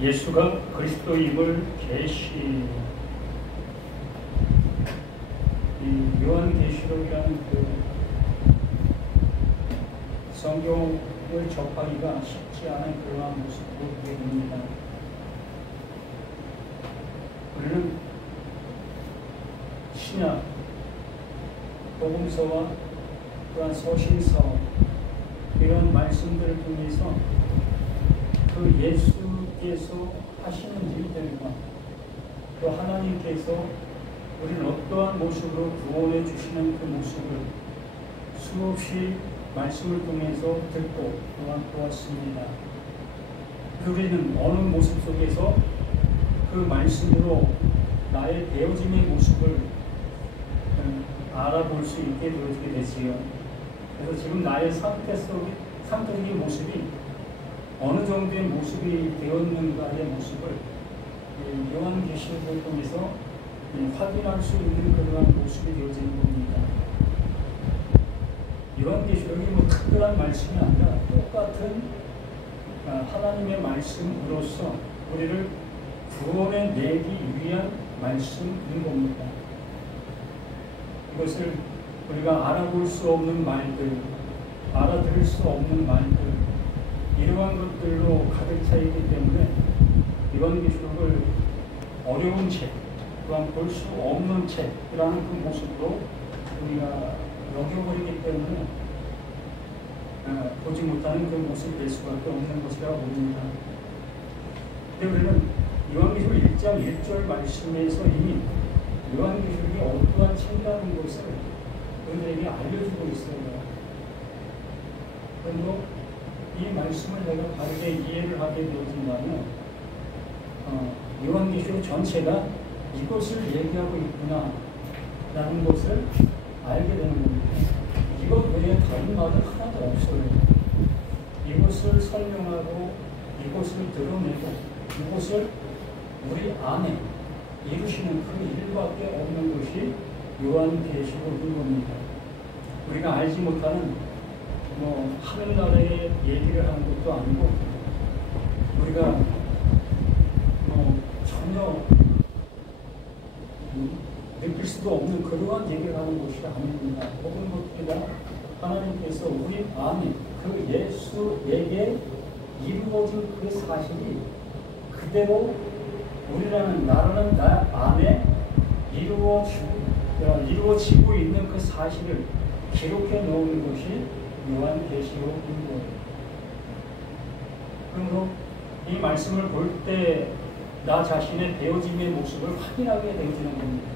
예수가 그리스도임을 계시. 이 요한계시록이라는 그 성경을 접하기가 쉽지 않은 그러한 모습으로 보입니다. 우리는 신약, 복음서와 또한 서신서 이런 말씀들을 통해서 그 예수께서 하시는 일들과 또 하나님께서 우리를 어떠한 모습으로 구원해 주시는 그 모습을 수없이 말씀을 통해서 듣고 또한 보았습니다. 우리는 어느 모습 속에서 그 말씀으로 나의 되어짐의 모습을 알아볼 수 있게 되어지게 되지요. 그래서 지금 나의 상태적인 모습이 어느 정도의 모습이 되었는가의 모습을 요한계시록을 통해서 확인할 수 있는 그러한 모습이 되어지는 겁니다. 요한계시록이 뭐 특별한 말씀이 아니라 똑같은 하나님의 말씀으로서 우리를 구원해 내기 위한 말씀인 겁니다. 이것을 우리가 알아볼 수 없는 말들, 알아들을 수 없는 말들, 이러한 것들로 가득 차 있기 때문에 요한계시록을 어려운 책, 또한 볼 수 없는 책이라는 그 모습으로 우리가 여겨버리기 때문에 보지 못하는 그 모습이 될 수밖에 없는 것이라고 봅니다. 근데 우리는 요한계시록 1장 1절 말씀에서 이미 요한계시록이 어떠한 책이라는 것을 우리에게 알려주고 있어요. 그리고 이 말씀을 내가 바르게 이해를 하게 되어진다면 요한계시록 전체가 이것을 얘기하고 있구나 라는 것을 알게 되는 겁니다. 이것 외에 다른 말은 하나도 없어요. 이것을 설명하고 이것을 드러내고 이것을 우리 안에 이루시는 그 일밖에 없는 것이 요한계시록인 겁니다. 우리가 알지 못하는 하늘나라의 얘기를 하는 것도 아니고 우리가 전혀 느낄 수도 없는 그러한 얘기를 하는 것이 아닙니다. 모든 것들이 하나님께서 우리 안에 그 예수에게 이루어진 그 사실이 그대로 나라는 나 안에 이루어지고 있는 그 사실을 기록해 놓은 것이 요한계시록인 거예요. 그러므로 이 말씀을 볼 때 나 자신의 되어짐의 모습을 확인하게 되어지는 겁니다.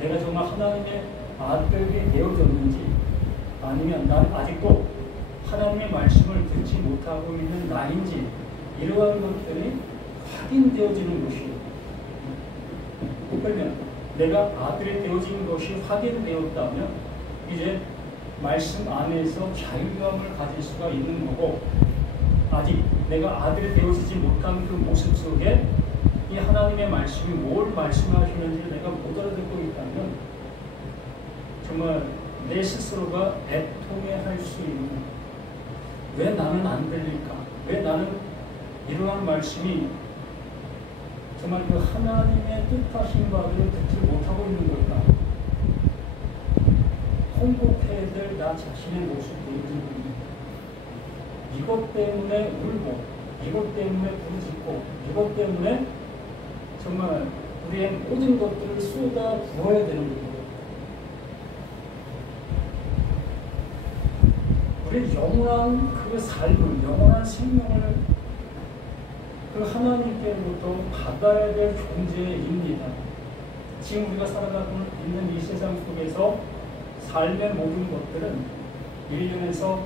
내가 정말 하나님의 아들이 되어졌는지 아니면 난 아직도 하나님의 말씀을 듣지 못하고 있는 나인지 이러한 것들이 확인되어지는 것이에요. 그러면 내가 아들이 되어진 것이 확인되었다면 이제 말씀 안에서 자유감을 가질 수가 있는 거고, 아직 내가 아들이 되어지지 못한 그 모습 속에 이 하나님의 말씀이 뭘 말씀하시는지 내가 못 알아듣고 있다면 정말 내 스스로가 애통해할 수 있는, 왜 나는 안 들릴까? 왜 나는 이러한 말씀이 정말 그 하나님의 뜻하신 바를 듣지 못하고 있는 걸까? 통곡해야 될 나 자신의 모습들이 있는 이것 때문에 울고, 이것 때문에 부르짖고, 이것 때문에 정말 우리의 모든 것들을 쏟아 부어야 되는 거예요. 우리 영원한 그 삶을, 영원한 생명을 그 하나님께로부터 받아야 될 존재입니다. 지금 우리가 살아가고 있는 이 세상 속에서 삶의 모든 것들은 1년에서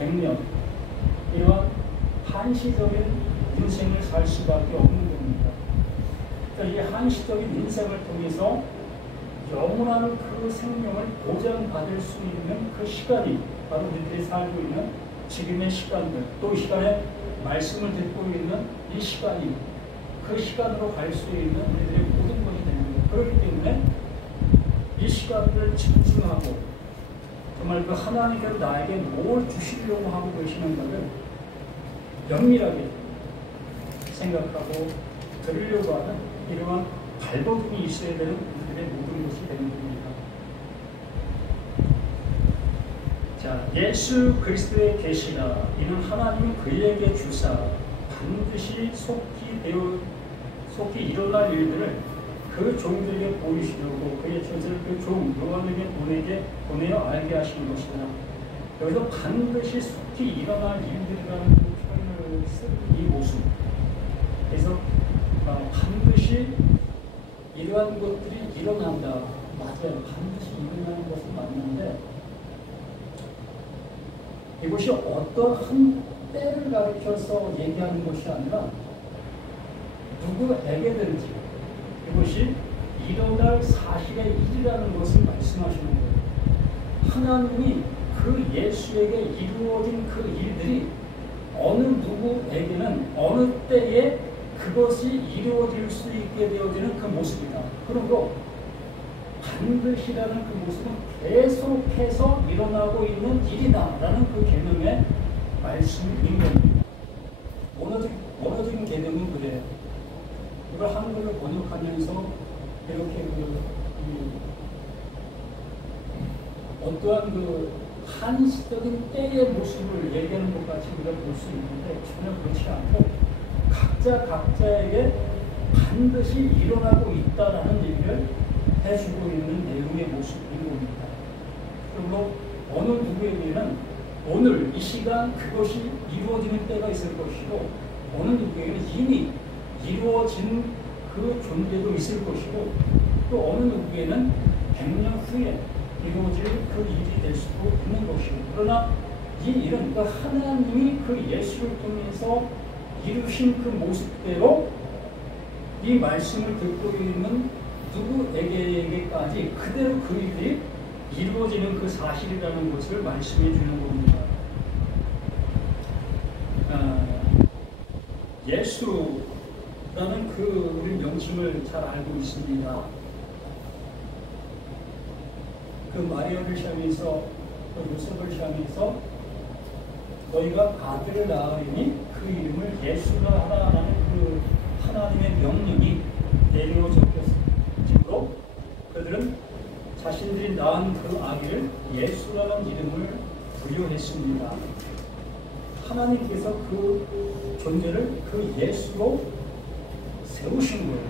100년 이러한 한시적인 인생을 살 수밖에 없는 겁니다. 그러니까 이 한시적인 인생을 통해서 영원한 그 생명을 보장받을 수 있는 그 시간이 바로 우리들이 살고 있는 지금의 시간들, 또 이 시간에 말씀을 듣고 있는 이 시간이 그 시간으로 갈 수 있는 우리들의 모든 것이 되는 거예요. 그렇기 때문에 이 시간을 집중하고 정말 그 하나님께서 나에게 뭘 주시려고 하고 계시는가를 면밀하게 생각하고 들으려고 하는 이러한 발버둥이 있어야 되는 우리들의 모든 것이 되는 겁니다. 자, 예수 그리스도의 계시라 이는 하나님이 그에게 주사 반드시 속히 일어날 일들을 그 종들에게 보이시려고 그의 전설 그 종 요한에게 보내어 알게 하신 것이다. 여기서 반드시 속히 일어날 일들이라는 그 표현을 쓴 이 모습. 그래서 반드시 이러한 것들이 일어난다. 맞아요. 반드시 일어나는 것은 맞는데 이것이 어떠한 때를 가리켜서 얘기하는 것이 아니라 누구에게든지 이것이 일어날 사실의 일이라는 것을 말씀하시는 거예요. 하나님이 그 예수에게 이루어진 그 일들이 어느 누구에게는 어느 때에 그것이 이루어질 수 있게 되어지는 그 모습이다. 그러므로 반드시라는 그 모습은 계속해서 일어나고 있는 일이다 라는 그 개념의 말씀인 겁니다. 원어적인 개념은 그래요. 이걸 한글로 번역하면서 이렇게 어떠한 한시적인 때의 모습을 얘기하는 것 같이 우리가 볼 수 있는데 전혀 그렇지 않고 각자에게 반드시 일어나고 있다라는 얘기를 해주고 있는 내용의 모습인 겁니다. 그리고 어느 누구에게는 오늘 이 시간 그것이 이루어지는 때가 있을 것이고 어느 누구에게는 이미 이루어진 그 존재도 있을 것이고 또 어느 누구에게는 100년 후에 이루어질 그 일이 될 수도 있는 것이고 그러나 이 일은 그 하나님이 그 예수를 통해서 이루신 그 모습대로 이 말씀을 듣고 있는 누구에게까지 그대로 그 일이 이루어지는 그 사실이라는 것을 말씀해 주는 겁니다. 예수라는 그 우리 명칭을 잘 알고 있습니다. 그 마리아를 시험해서 그 요셉을 시험해서 너희가 아들을 낳으리니 그 이름을 예수라 하라라는 그 하나님의 명령이 내리로 적혔으므로 그들은 자신들이 낳은 그 아기를 예수라는 이름을 부여했습니다. 하나님께서 그 존재를 그 예수로 세우신 거예요.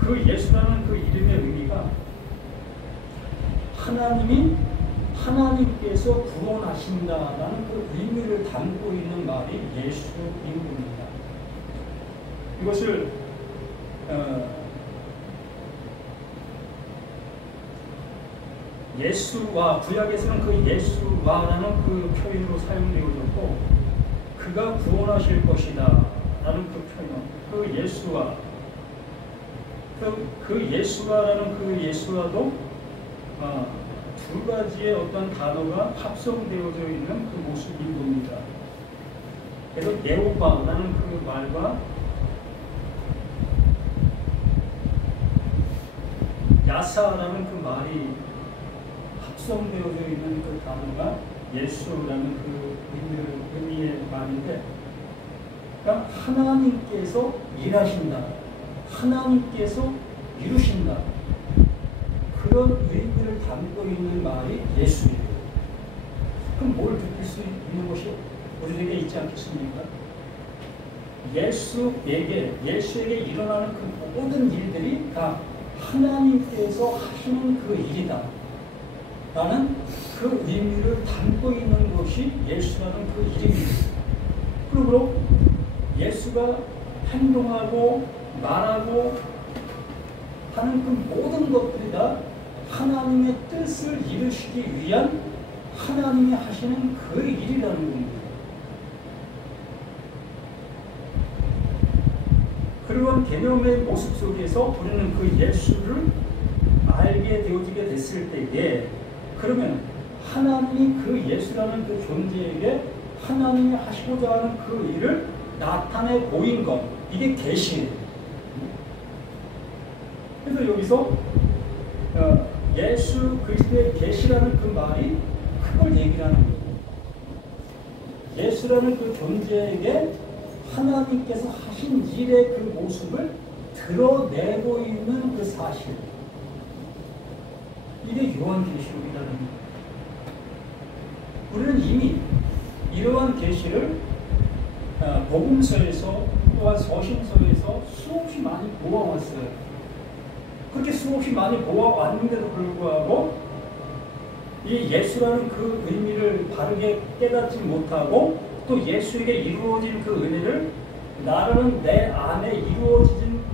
그 예수라는 그 이름의 의미가 하나님께서 구원하신다라는 그 의미를 담고 있는 말이 예수인 겁니다. 이것을 예수와 구약에서는 그 예수와라는 그 표현으로 사용되어졌고 그가 구원하실 것이다 라는 그 표현 그 예수와 그 예수와라는 그 예수와도 두 가지의 어떤 단어가 합성되어져 있는 그 모습인 겁니다. 그래서 예호바라는 그 말과 야사라는 그 말이 합성되어져 있는 그 단어가 예수라는 그 의미의 말인데, 그러니까 하나님께서 일하신다, 하나님께서 이루신다, 그런 의미를 담고 있는 말이 예수예요. 그럼 뭘 느낄 수 있는 것이 우리에게 있지 않겠습니까? 예수에게 일어나는 그 모든 일들이 다 하나님께서 하시는 그 일이다 라는 그 의미를 담고 있는 것이 예수라는 그 이름입니다. 그러므로 예수가 행동하고 말하고 하는 그 모든 것들이 다 하나님의 뜻을 이루시기 위한 하나님이 하시는 그 일이라는 겁니다. 그러한 개념의 모습 속에서 우리는 그 예수를 알게 되어지게 됐을 때에 그러면 하나님이 그 예수라는 그 존재에게 하나님이 하시고자 하는 그 일을 나타내 보인 것, 이게 계시예요. 그래서 여기서 예수 그리스도의 계시라는 그 말이 그걸 얘기하는 거예요. 예수라는 그 존재에게 하나님께서 하신 일의 그 모습을 드러내고 있는 그 사실. 이게 요한계시록이라는 거예요. 우리는 이미 이러한 계시를 복음서에서 또한 서신서에서 수없이 많이 보아왔어요. 그렇게 수없이 많이 보아왔는데도 불구하고 이 예수라는 그 의미를 바르게 깨닫지 못하고 또 예수에게 이루어진 그 은혜를 나라는 내 안에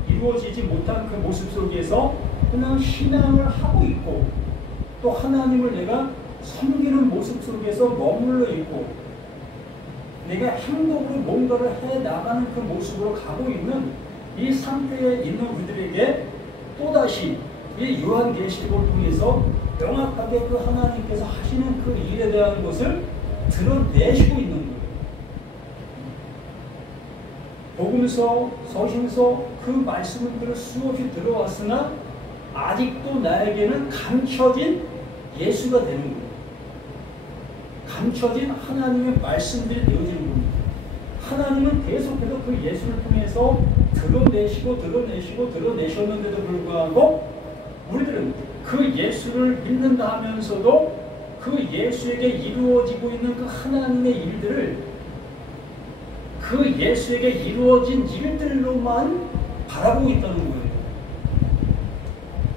이루어지지 못한 그 모습 속에서 그냥 신앙을 하고 있고 또 하나님을 내가 섬기는 모습 속에서 머물러 있고 내가 행동으로 뭔가를 해나가는 그 모습으로 가고 있는 이 상태에 있는 우리들에게 또다시 이 요한계시록을 통해서 명확하게 그 하나님께서 하시는 그 일에 대한 것을 드러내시고 있는 거예요. 복음서, 서신서 그 말씀들을 수없이 들어왔으나 아직도 나에게는 감춰진 예수가 되는 거예요. 감춰진 하나님의 말씀들이 되어지는 겁니다. 하나님은 계속해서 그 예수를 통해서 드러내셨는데도 불구하고 우리들은 그 예수를 믿는다 하면서도 그 예수에게 이루어지고 있는 그 하나님의 일들을 그 예수에게 이루어진 일들로만 바라보고 있다는 거예요.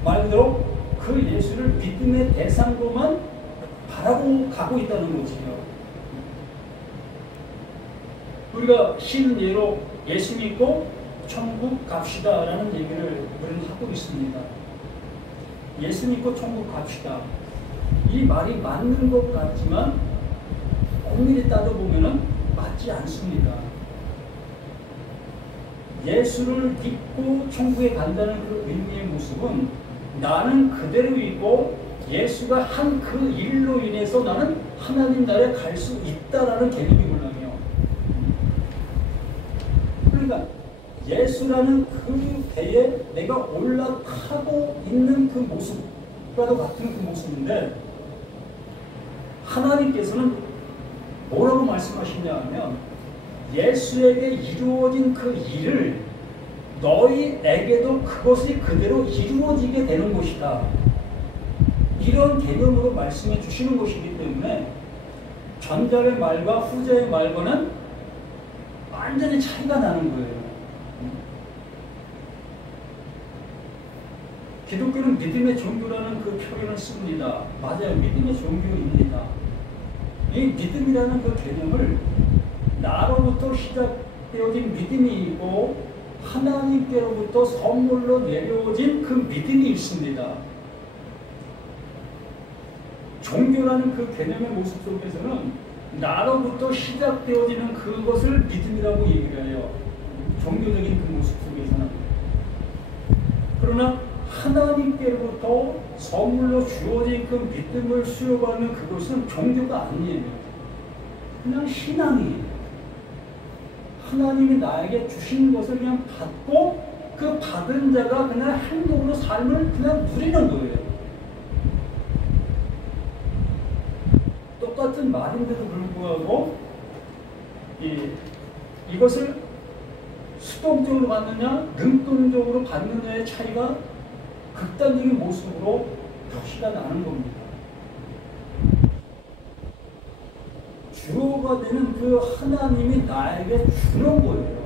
말 그대로 그 예수를 믿음의 대상으로만 바라보고 가고 있다는 거지요. 우리가 쉬는 예로 예수 믿고 천국 갑시다 라는 얘기를 우리는 하고 있습니다. 예수 믿고 천국 갑시다. 이 말이 맞는 것 같지만 엄밀히 따져보면 맞지 않습니다. 예수를 믿고 천국에 간다는 그 의미의 모습은 나는 그대로 있고 예수가 한 그 일로 인해서 나는 하나님 나라에 갈 수 있다라는 개념이거든요. 그러니까 예수라는 그 배에 내가 올라타고 있는 그 모습과도 같은 그 모습인데 하나님께서는 뭐라고 말씀하시냐 하면 예수에게 이루어진 그 일을 너희에게도 그것이 그대로 이루어지게 되는 것이다. 이런 개념으로 말씀해 주시는 것이기 때문에 전자의 말과 후자의 말과는 완전히 차이가 나는 거예요. 기독교는 믿음의 종교라는 그 표현을 씁니다. 맞아요. 믿음의 종교입니다. 이 믿음이라는 그 개념을 나로부터 시작되어진 믿음이 있고 하나님께로부터 선물로 내려오진 그 믿음이 있습니다. 종교라는 그 개념의 모습 속에서는 나로부터 시작되어지는 그것을 믿음이라고 얘기를 해요. 종교적인 그 모습 속에서는. 그러나 하나님께로부터 선물로 주어진 그 믿음을 수여받는 그것은 종교가 아니에요. 그냥 신앙이에요. 하나님이 나에게 주신 것을 그냥 받고 그 받은 자가 그냥 행동으로 삶을 그냥 누리는 거예요. 똑같은 말인데도 불구하고 이것을 수동적으로 받느냐 능동적으로 받느냐의 차이가 극단적인 모습으로 표시가 나는 겁니다. 주어가 되는 그 하나님이 나에게 주는 거예요.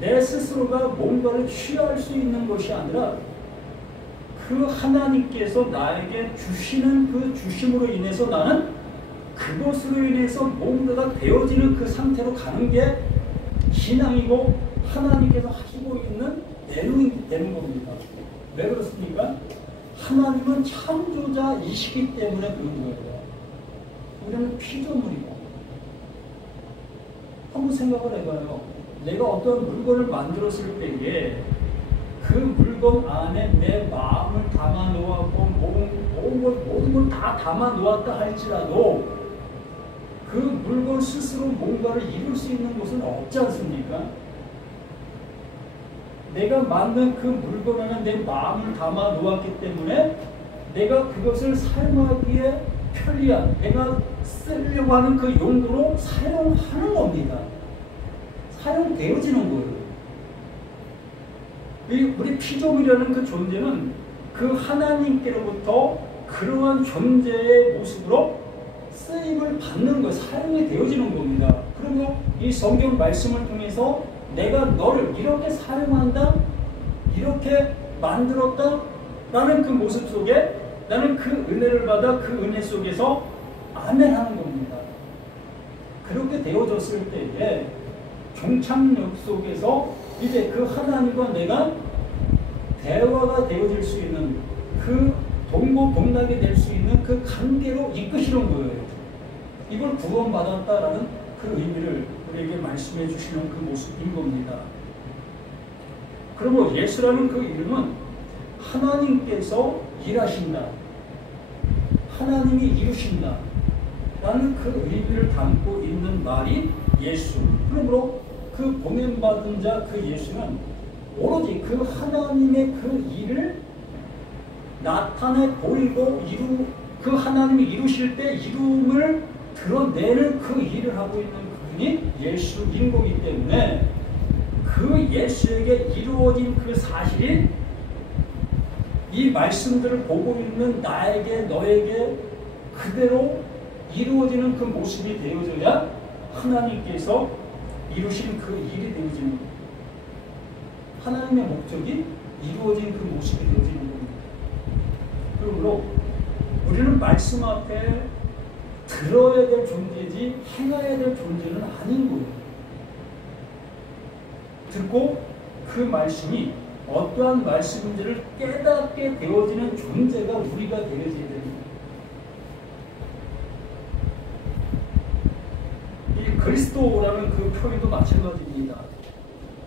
내 스스로가 뭔가를 취할 수 있는 것이 아니라 그 하나님께서 나에게 주시는 그 주심으로 인해서 나는 그것으로 인해서 뭔가가 되어지는 그 상태로 가는 게 신앙이고 하나님께서 하시고 있는 내용이 되는 겁니다. 왜 그렇습니까? 하나님은 창조자이시기 때문에 그런 거예요. 우리는 피조물이고. 한번 생각을 해봐요. 내가 어떤 물건을 만들었을 때에 그 물건 안에 내 마음을 담아 놓았고 모든 걸 다 담아 놓았다 할지라도 그 물건 스스로 뭔가를 이룰 수 있는 것은 없지 않습니까? 내가 만든 그 물건 안에 내 마음을 담아 놓았기 때문에 내가 그것을 사용하기에 편리한, 내가 쓰려고 하는 그 용도로 사용하는 겁니다. 사용되어지는 거예요. 우리 피조물이라는 그 존재는 그 하나님께로부터 그러한 존재의 모습으로 쓰임을 받는 거, 사용이 되어지는 겁니다. 그러면 이 성경 말씀을 통해서 내가 너를 이렇게 사용한다, 이렇게 만들었다 라는 그 모습 속에 나는 그 은혜를 받아 그 은혜 속에서 아멘 하는 겁니다. 그렇게 되어졌을 때에 종착역 속에서 이제 그 하나님과 내가 대화가 되어질 수 있는 그 동고동락이 될 수 있는 그 관계로 이끄시는 거예요. 이걸 구원받았다라는 그 의미를 우리에게 말씀해 주시는 그 모습인 겁니다. 그러므로 예수라는 그 이름은 하나님께서 일하신다, 하나님이 이루신다 라는 그 의미를 담고 있는 말이 예수. 그러므로 그 보냄받은 자 그 예수는 오로지 그 하나님의 그 일을 나타내 보이고 그 하나님이 이루실 때 이름을 드러내는 그 일을 하고 있는 그분이 예수인 거기 때문에 그 예수에게 이루어진 그 사실이 이 말씀들을 보고 있는 나에게 너에게 그대로 이루어지는 그 모습이 되어져야 하나님께서 이루신 그 일이 되어지는 겁니다. 하나님의 목적이 이루어진 그 모습이 되어지는 겁니다. 그러므로 우리는 말씀 앞에 들어야 될 존재지 행해야 될 존재는 아닌 거예요. 듣고 그 말씀이 어떠한 말씀인지를 깨닫게 되어지는 존재가 우리가 되어져야 됩니다. 이 그리스도라는 그 표현도 마찬가지입니다.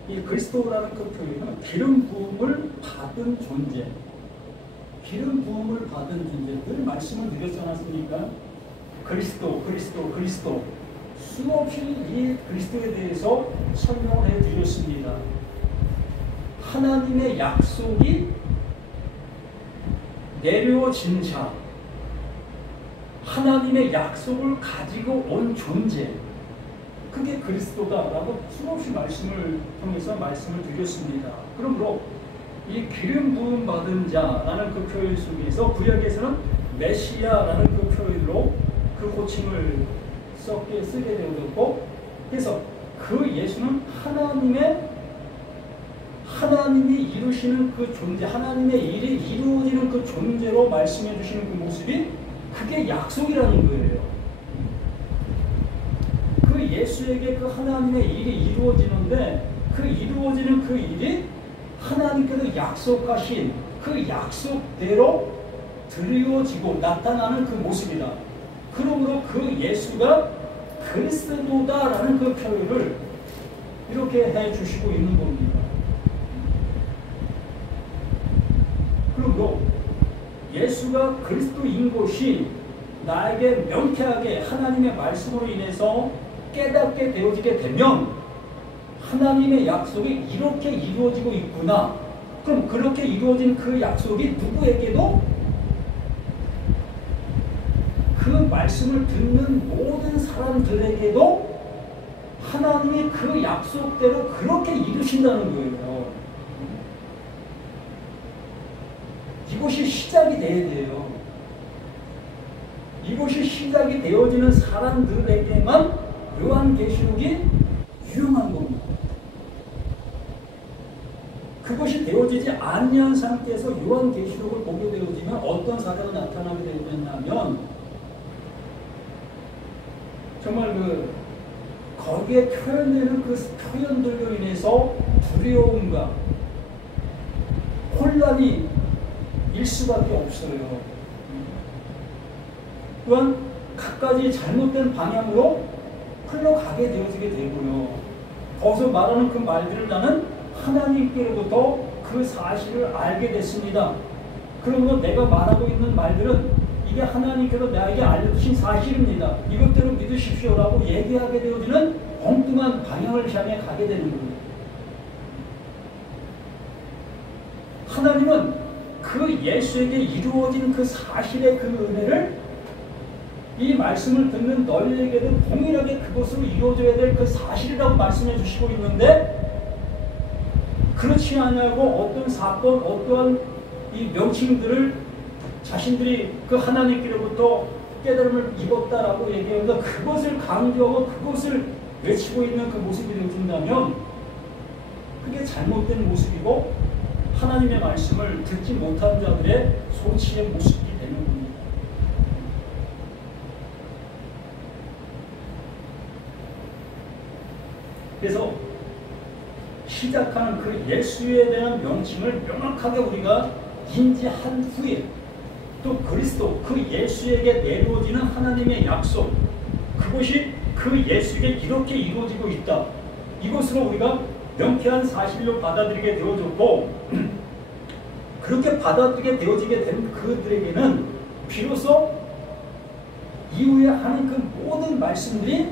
이 그리스도라는 그 표현은 기름 부음을 받은 존재, 기름 부음을 받은 존재. 늘 말씀을 드렸지 않았습니까? 그리스도 수없이 이 그리스도에 대해서 설명을 해드렸습니다. 하나님의 약속이 내려진 자, 하나님의 약속을 가지고 온 존재, 그게 그리스도다라고 수없이 말씀을 통해서 말씀을 드렸습니다. 그러므로 이 기름 부음 받은 자라는 그 표현 속에서 구약에서는 메시아라는 그 표현으로 그 호칭을 쓰게 되었고, 그래서 그 예수는 하나님이 이루시는 그 존재, 하나님의 일이 이루어지는 그 존재로 말씀해 주시는 그 모습이 그게 약속이라는 거예요. 그 예수에게 그 하나님의 일이 이루어지는데 그 이루어지는 그 일이 하나님께서 약속하신 그 약속대로 드리워지고 나타나는 그 모습이다. 그러므로 그 예수가 그리스도다라는 그 표현을 이렇게 해주시고 있는 겁니다. 그러므로 예수가 그리스도인 것이 나에게 명쾌하게 하나님의 말씀으로 인해서 깨닫게 되어지게 되면 하나님의 약속이 이렇게 이루어지고 있구나. 그럼 그렇게 이루어진 그 약속이 누구에게도 그 말씀을 듣는 모든 사람들에게도 하나님이 그 약속대로 그렇게 이루신다는 거예요. 이것이 시작이 돼야 돼요. 이것이 시작이 되어지는 사람들에게만 요한계시록이 유용한 겁니다. 그것이 되어지지 않는 상태에서 요한계시록을 보게 되어지면 어떤 사례가 나타나게 되냐면 정말 거기에 표현되는 그 표현들로 인해서 두려움과 혼란이 일 수밖에 없어요. 또한 갖가지 잘못된 방향으로 흘러가게 되어지게 되고요. 거기서 말하는 그 말들을 나는 하나님께로부터 그 사실을 알게 됐습니다. 그러므로 내가 말하고 있는 말들은 이게 하나님께서 나에게 알려주신 사실입니다. 이것대로 믿으십시오라고 얘기하게 되어지는 엉뚱한 방향을 향해 가게 되는 겁니다. 하나님은 그 예수에게 이루어진 그 사실의 그 은혜를 이 말씀을 듣는 너희에게도 동일하게 그것으로 이루어져야 될 그 사실이라고 말씀해 주시고 있는데, 그렇지 않냐고 어떤 사건, 어떠한 이 명칭들을 자신들이 그 하나님께로부터 깨달음을 입었다라고 얘기하면서 그것을 강조하고 그것을 외치고 있는 그 모습이 되어진다면 그게 잘못된 모습이고 하나님의 말씀을 듣지 못한 자들의 소치의 모습이 되는 겁니다. 그래서 시작하는 그 예수에 대한 명칭을 명확하게 우리가 인지한 후에 또 그리스도, 그 예수에게 내려오지는 하나님의 약속, 그것이 그 예수에게 이렇게 이루어지고 있다. 이것으로 우리가 명쾌한 사실로 받아들이게 되어졌고, 그렇게 받아들이게 되어지게 된 그들에게는 비로소 이후에 하는 그 모든 말씀들이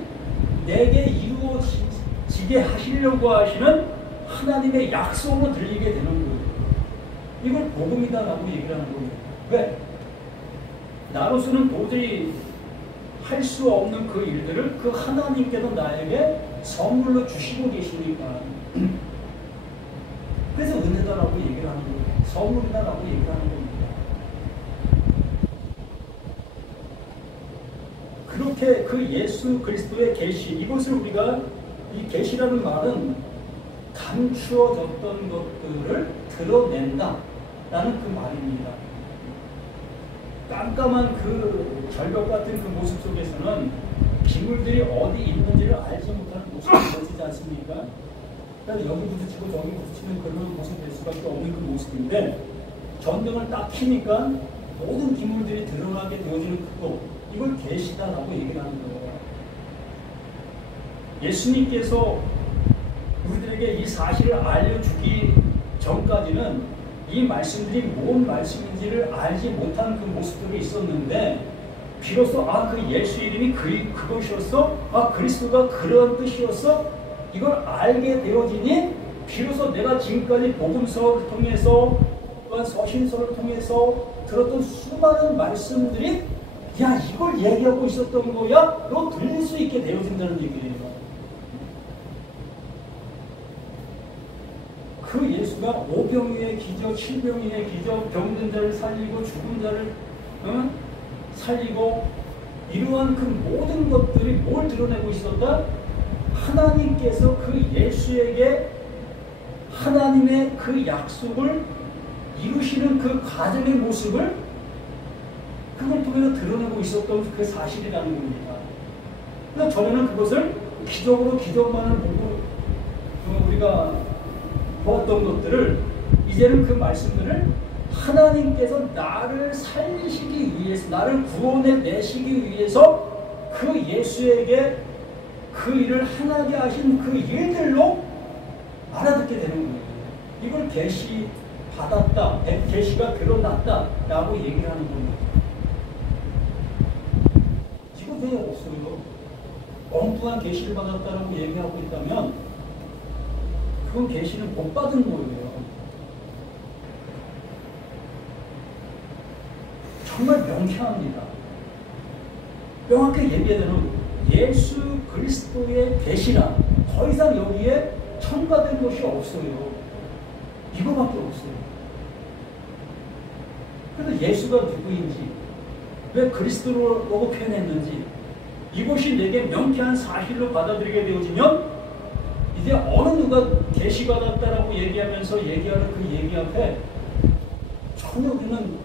내게 이루어지게 하시려고 하시는 하나님의 약속으로 들리게 되는 거예요. 이걸 복음이다라고 얘기를 하는 거예요. 왜? 나로서는 도저히 할 수 없는 그 일들을 그 하나님께서 나에게 선물로 주시고 계시니까. 그래서 은혜다라고 얘기를 하는 거예요. 선물이다라고 얘기를 하는 겁니다. 그렇게 그 예수 그리스도의 계시, 이것을 우리가 이 계시라는 말은 감추어졌던 것들을 드러낸다라는 그 말입니다. 깜깜한 그 절벽 같은 그 모습 속에서는 기물들이 어디 있는지를 알지 못하는 모습이 되지 않습니까? 그러니까 여기 부딪히고 저기 부딪히는 그런 모습이 될 수밖에 없는 그 모습인데, 전등을 딱 켜니까 모든 기물들이 드러나게 되어지는 그것, 이걸 계시다라고 얘기를 하는 거예요. 예수님께서 우리들에게 이 사실을 알려주기 전까지는 이 말씀들이 뭔 말씀인지를 알지 못하는 그 모습들이 있었는데, 비로소 그 예수 이름이 그것이었어? 그리스도가 그런 뜻이었어? 이걸 알게 되어지니 비로소 내가 지금까지 복음서를 통해서 또한 서신서를 통해서 들었던 수많은 말씀들이 이걸 얘기하고 있었던 거야? 로 들릴 수 있게 되어진다는 얘기예요. 그 예수가 오병이의 기적, 칠병이의 기적, 병든 자를 살리고 죽은 자를 살리고, 이러한 그 모든 것들이 뭘 드러내고 있었다? 하나님께서 그 예수에게 하나님의 그 약속을 이루시는 그 과정의 모습을 그걸 통해서 드러내고 있었던 그 사실이라는 겁니다. 그래서 전에는 그것을 기적만을 보고 우리가 보았던 것들을, 이제는 그 말씀들을 하나님께서 나를 살리시기 위해서, 나를 구원해 내시기 위해서 그 예수에게 그 일을 하나게 하신 그 일들로 알아듣게 되는 거예요. 이걸 계시 받았다, 계시가 드러났다라고 얘기를 하는 겁니다. 지금 왜 없어요? 엉뚱한 계시를 받았다라고 얘기하고 있다면 그건 계시는 못 받은 거예요. 정말 명쾌합니다. 명확하게 얘기하면 예수 그리스도의 계시라, 더 이상 여기에 첨가된 것이 없어요. 이거밖에 없어요. 그래서 예수가 누구인지, 왜 그리스도라고 표현했는지, 이것이 내게 명쾌한 사실로 받아들이게 되어지면 이제 어느 누가 계시받았다라고 얘기하면서 얘기하는 그 얘기 앞에 전혀 우리는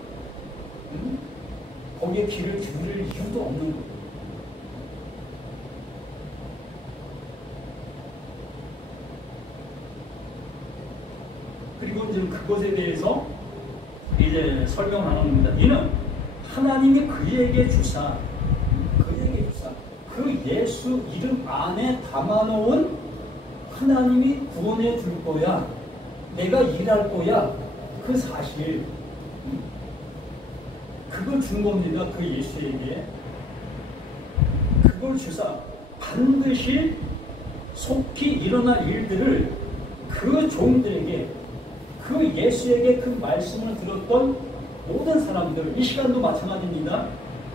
거기에 귀를 기울일 이유도 없는 거예요. 그리고 이제 그것에 대해서 이제 설명하는 겁니다. 이는 하나님이 그에게 주사 그 예수 이름 안에 담아놓은 하나님이 구원해 줄 거야, 내가 일할 거야, 그 사실, 그걸 준 겁니다. 그 예수에게. 그걸 주사 반드시 속히 일어날 일들을 그 종들에게, 그 예수에게 그 말씀을 들었던 모든 사람들, 이 시간도 마찬가지입니다.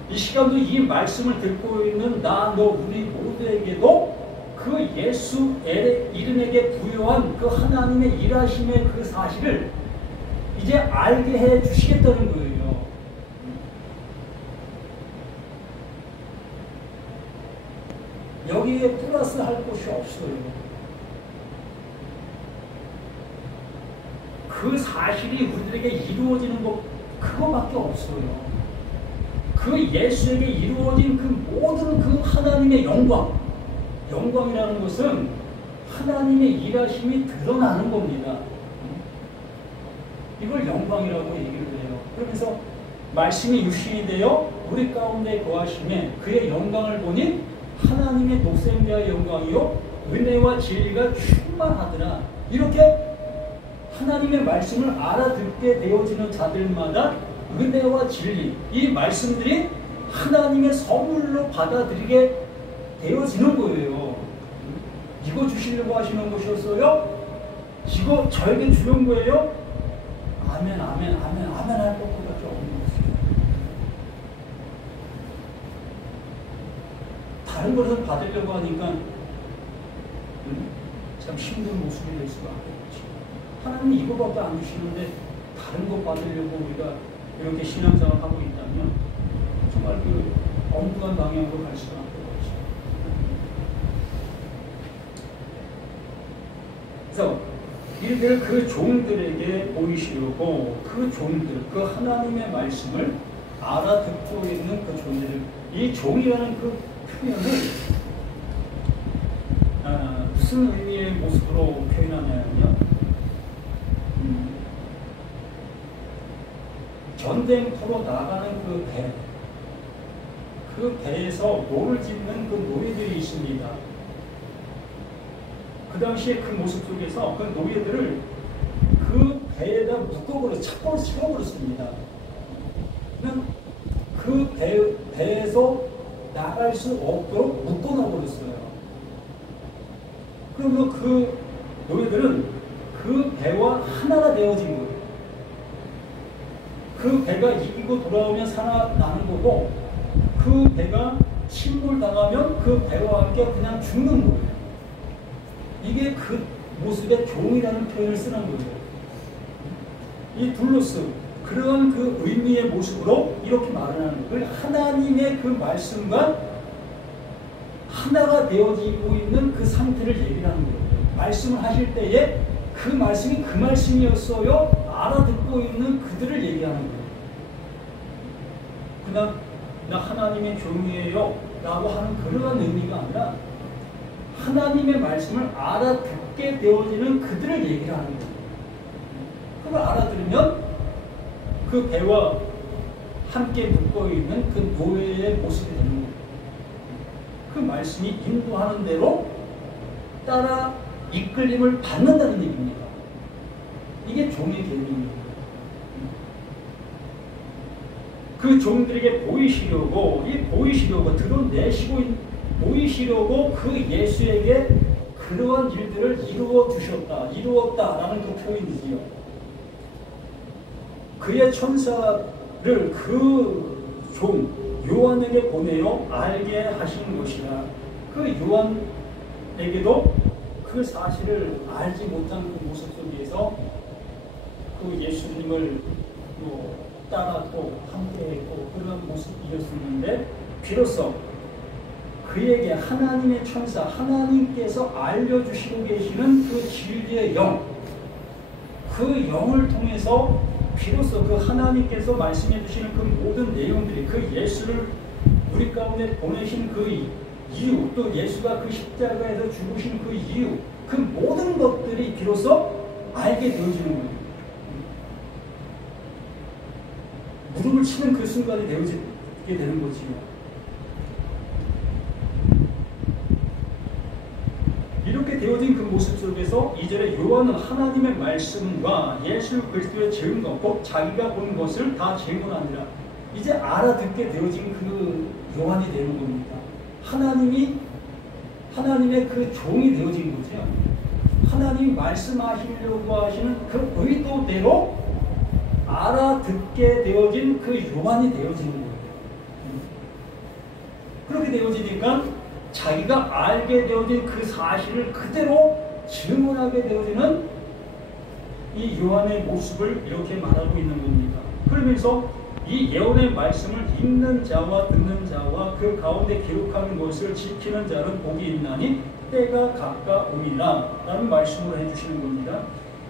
이 시간도 이 말씀을 듣고 있는 나, 너, 우리 모두에게도 그 예수 이름에게 부여한 그 하나님의 일하심의 그 사실을 이제 알게 해 주시겠다는 거예요. 여기에 플러스 할 곳이 없어요. 그 사실이 우리들에게 이루어지는 것 그거밖에 없어요. 그 예수에게 이루어진 그 모든 그 하나님의 영광이라는 것은 하나님의 일하심이 드러나는 겁니다. 이걸 영광이라고 얘기를 해요. 그러면서 말씀이 육신이 되어 우리 가운데 거하심에 그의 영광을 보니 하나님의 독생자의 영광이요 은혜와 진리가 충만하더라. 이렇게 하나님의 말씀을 알아듣게 되어지는 자들마다 은혜와 진리, 이 말씀들이 하나님의 선물로 받아들이게 되어지는 거예요. 이거 주시려고 하시는 것이었어요? 이거 저에게 주는 거예요? 아멘, 아멘, 아멘, 아멘 할 것보다 좀 없는 것입니다. 다른 것을 받으려고 하니까 참 힘든 모습이 될 수밖에 없죠. 하나님이 이거밖에 안 주시는데 다른 것 받으려고 우리가 이렇게 신앙생활을 하고 있다면 정말 그 엉뚱한 방향으로 갈 수밖에 없죠. 그래서 이들 그 종들에게 보이시려고 그 종들, 그 하나님의 말씀을 알아듣고 있는 그 종들, 이 종이라는 그 표현을 무슨 의미의 모습으로 표현하냐면요. 전쟁터로 나가는 그 배에서 노를 짓는 그 노예들이 있습니다. 그 당시에 그 모습 속에서 그 노예들을 그 배에다 채워버렸습니다. 그 배에서 나갈 수 없도록 묶어놔버렸어요. 그러면 그 노예들은 그 배와 하나가 되어진 거예요. 그 배가 이기고 돌아오면 살아나는 거고, 그 배가 침몰당하면 그 배와 함께 그냥 죽는 거예요. 이게 그 모습의 종이라는 표현을 쓰는 거예요. 이 둘로스, 그런 그 의미의 모습으로 이렇게 말을 하는 거예요. 하나님의 그 말씀과 하나가 되어지고 있는 그 상태를 얘기를 하는 거예요. 말씀을 하실 때에 그 말씀이 그 말씀이었어요. 알아듣고 있는 그들을 얘기하는 거예요. 그냥 나 하나님의 종이에요 라고 하는 그러한 의미가 아니라 하나님의 말씀을 알아듣게 되어지는 그들을 얘기를 하는 거예요. 그걸 알아들으면 그 배와 함께 묶어있는 그 노예의 모습이 되는 거예요. 그 말씀이 인도하는 대로 따라 이끌림을 받는다는 얘기입니다. 이게 종의 개념입니다. 그 종들에게 보이시려고 보이시려고 그 예수에게 그러한 일들을 이루었다라는 그 표현이지요. 그의 천사를 그 종 요한에게 보내어 알게 하신 것이라. 그 요한에게도 그 사실을 알지 못한 그 모습 속에서 그 예수님을 따랐고 함께했고 그런 모습이었었는데, 비로소 그에게 하나님의 천사, 하나님께서 알려주시고 계시는 그 진리의 영, 그 영을 통해서 비로소 그 하나님께서 말씀해 주시는 그 모든 내용들이, 그 예수를 우리 가운데 보내신 그 이유, 또 예수가 그 십자가에서 죽으신 그 이유, 그 모든 것들이 비로소 알게 되어지는 거예요. 무릎을 치는 그 순간이 되어지게 되는 거지요. 이렇게 되어진 그 모습 속에서 2절에 요한은 하나님의 말씀과 예수 그리스도의 증거, 곧 자기가 본 것을 다 증언하니라. 이제 알아듣게 되어진 그 요한이 되는 겁니다. 하나님의 그 종이 되어진 거죠. 하나님이 말씀하시려고 하시는 그 의도대로 알아듣게 되어진 그 요한이 되어지는 거예요. 그렇게 되어지니까 자기가 알게 되어진 그 사실을 그대로 증언하게 되어지는 이 요한의 모습을 이렇게 말하고 있는 겁니다. 그러면서 이 예언의 말씀을 읽는 자와 듣는 자와 그 가운데 기록하는 것을 지키는 자는 복이 있나니 때가 가까우니라 라는 말씀을 해주시는 겁니다.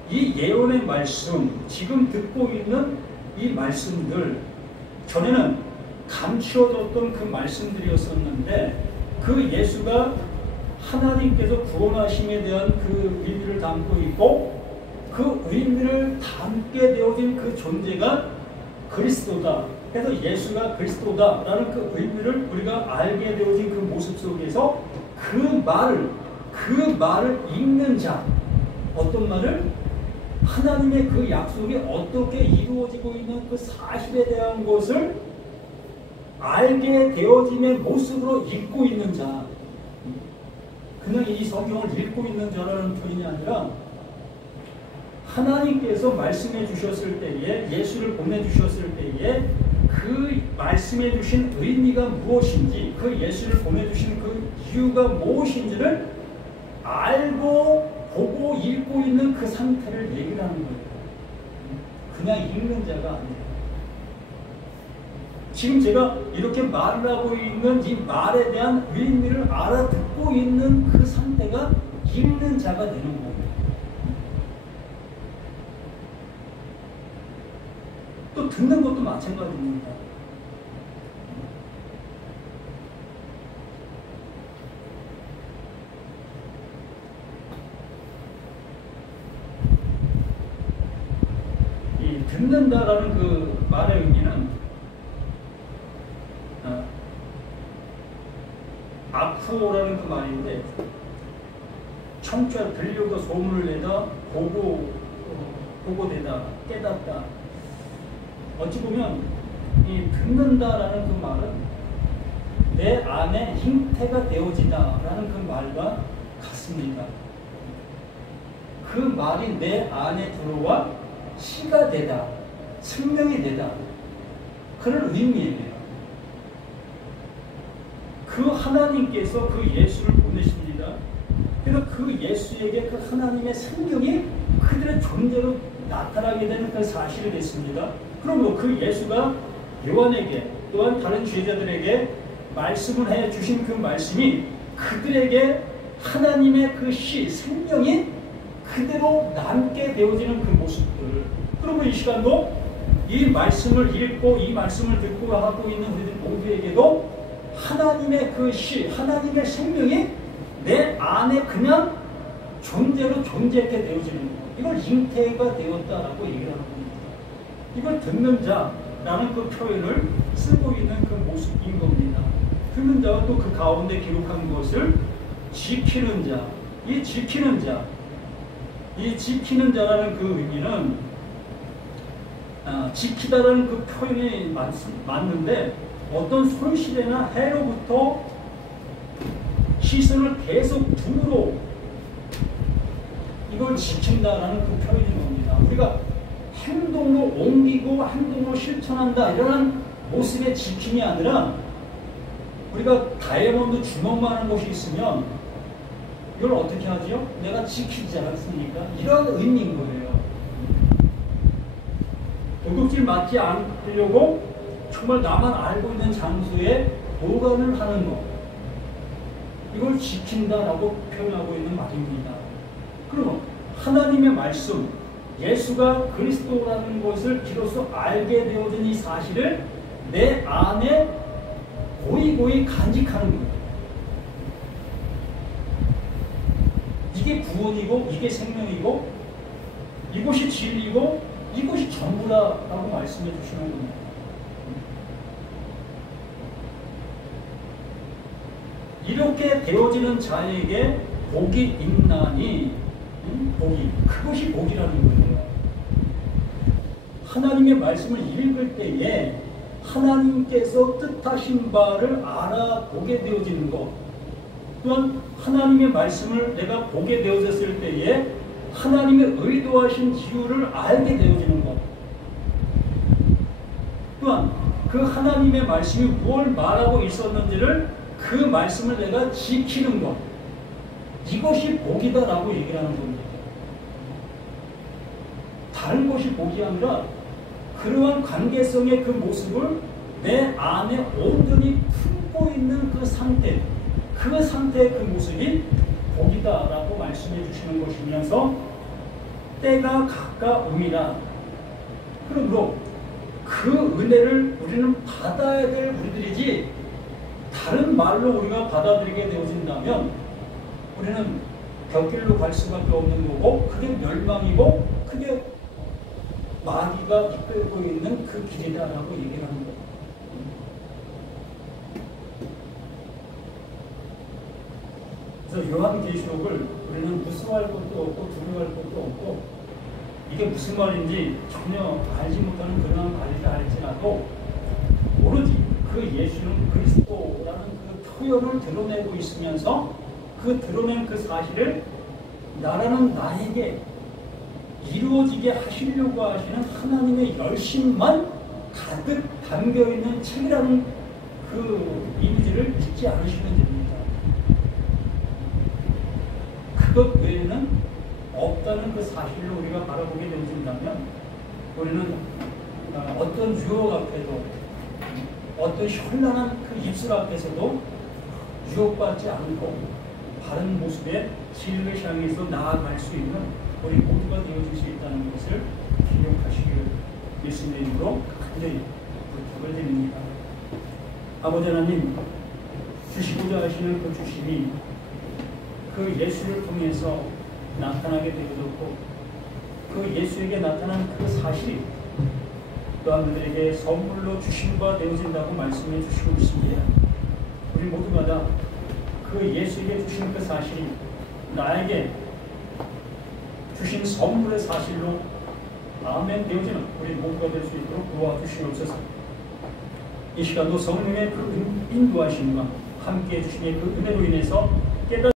이 예언의 말씀, 지금 듣고 있는 이 말씀들, 전에는 감추어졌던 그 말씀들이었었는데 그 예수가 하나님께서 구원하심에 대한 그 의미를 담고 있고 그 의미를 담게 되어진 그 존재가 그리스도다. 그래서 예수가 그리스도다라는 그 의미를 우리가 알게 되어진 그 모습 속에서 그 말을 읽는 자, 어떤 말을? 하나님의 그 약속이 어떻게 이루어지고 있는 그 사실에 대한 것을 알게 되어짐의 모습으로 읽고 있는 자. 그냥 이 성경을 읽고 있는 자라는 표현이 아니라 하나님께서 말씀해 주셨을 때에, 예수를 보내주셨을 때에 그 말씀해 주신 의미가 무엇인지, 그 예수를 보내주신 그 이유가 무엇인지를 알고 보고 읽고 있는 그 상태를 얘기를 하는 거예요. 그냥 읽는 자가 아니에요. 지금 제가 이렇게 말을 하고 있는 이 말에 대한 의미를 알아듣고 있는 그 상태가 읽는 자가 되는 거예요. 또 듣는 것도 마찬가지입니다. 이 듣는다라는 그 말의 의미는 아쿠오라는 그 말인데, 청취하 들려도 소문을 내다, 보고되다, 깨닫다. 어찌 보면 이 듣는다라는 그 말은 내 안에 형태가 되어지다라는 그 말과 같습니다. 그 말이 내 안에 들어와 씨가 되다, 생명이 되다, 그런 의미예요. 그 하나님께서 그 예수를 보내십니다. 그래서 그 예수에게 그 하나님의 생명이 그들의 존재로 나타나게 되는 그 사실이 됐습니다. 그러므로 그 예수가 요한에게 또한 다른 제자들에게 말씀을 해 주신 그 말씀이 그들에게 하나님의 그 씨, 생명이 그대로 남게 되어지는 그 모습들. 그러므로 이 시간도 이 말씀을 읽고 이 말씀을 듣고 하고 있는 우리들 모두에게도 하나님의 그 씨, 하나님의 생명이 내 안에 그냥 존재로 존재하게 되어지는 것. 이걸 잉태가 되었다라고 얘기하는 겁니다. 이걸 듣는 자라는 그 표현을 쓰고 있는 그 모습인 겁니다. 듣는 자와 또 그 가운데 기록한 것을 지키는 자. 이 지키는 자, 이 지키는 자라는 그 의미는 지키다라는 그 표현이 맞는데 어떤 손실이나 해로부터 시선을 계속 둠으로 이걸 지킨다라는 그 표현인 겁니다. 우리가 행동으로 옮기고 행동으로 실천한다 이런 모습의 지킴이 아니라 우리가 다이아몬드 주먹만 하는 것이 있으면 이걸 어떻게 하죠? 내가 지키지 않았습니까? 이런 의미인 거예요. 도둑질 맞지 않으려고 정말 나만 알고 있는 장소에 보관을 하는 것, 이걸 지킨다라고 표현하고 있는 말입니다. 그러면 하나님의 말씀, 예수가 그리스도라는 것을 비로소 알게 되어진 이 사실을 내 안에 고이고이 간직하는 거예요. 이게 구원이고 이게 생명이고 이것이 진리고 이것이 전부다라고 말씀해 주시는 겁니다. 이렇게 되어지는 자에게 복이 있나니, 복이, 그것이 복이라는 거예요. 하나님의 말씀을 읽을 때에 하나님께서 뜻하신 바를 알아보게 되어지는 것, 또한 하나님의 말씀을 내가 보게 되어졌을 때에 하나님의 의도하신 이유를 알게 되어지는 것, 또한 그 하나님의 말씀이 무엇을 말하고 있었는지를 그 말씀을 내가 지키는 것, 이것이 복이다라고 얘기를 하는 겁니다. 다른 것이 복이 아니라 그러한 관계성의 그 모습을 내 안에 온전히 품고 있는 그 상태의 그 모습이 복이다라고 말씀해 주시는 것이면서 때가 가까움이라. 그러므로 그 은혜를 우리는 받아야 될 우리들이지, 다른 말로 우리가 받아들이게 되어진다면 우리는 곁길로 갈 수밖에 없는 거고, 그게 멸망이고 그게 마귀가 이끌고 있는 그 길이다라고 얘기를 하는 거예요. 그래서 요한계시록을 우리는 무서워할 것도 없고 두려워할 것도 없고, 이게 무슨 말인지 전혀 알지 못하는 그런 말인지 알지라도 오로지 그 예수는 그리스도라는 그 표현을 드러내고 있으면서 그 드러낸 그 사실을 나라는 나에게 이루어지게 하시려고 하시는 하나님의 열심만 가득 담겨있는 책이라는 그 이미지를 잊지 않으시면 됩니다. 그것 외에는 없다는 그 사실을 우리가 바라보게 되어진다면 우리는 어떤 유혹 앞에도, 어떤 현란한 그 입술 앞에서도 유혹받지 않고 바른 모습의 진리를 향해서 나아갈 수 있는 우리 모두가 되어질 수 있다는 것을 기억하시기를 예수님의 이름으로 간절히 부탁을 드립니다. 아버지 하나님, 주시고자 하시는 그 주심이 그 예수를 통해서 나타나게 되어졌고, 그 예수에게 나타난 그 사실이 또한 우리에게 선물로 주심과 되어진다고 말씀해 주시고 있습니다. 우리 모두가 다 그 예수에게 주신 그 사실이 나에게 주신 선물의 사실로 아멘 되어지는 우리 모두가 될 수 있도록 도와주시옵소서. 이 시간도 성령의 그 인도하심과 함께해 주시는 그 은혜로 인해서 깨달은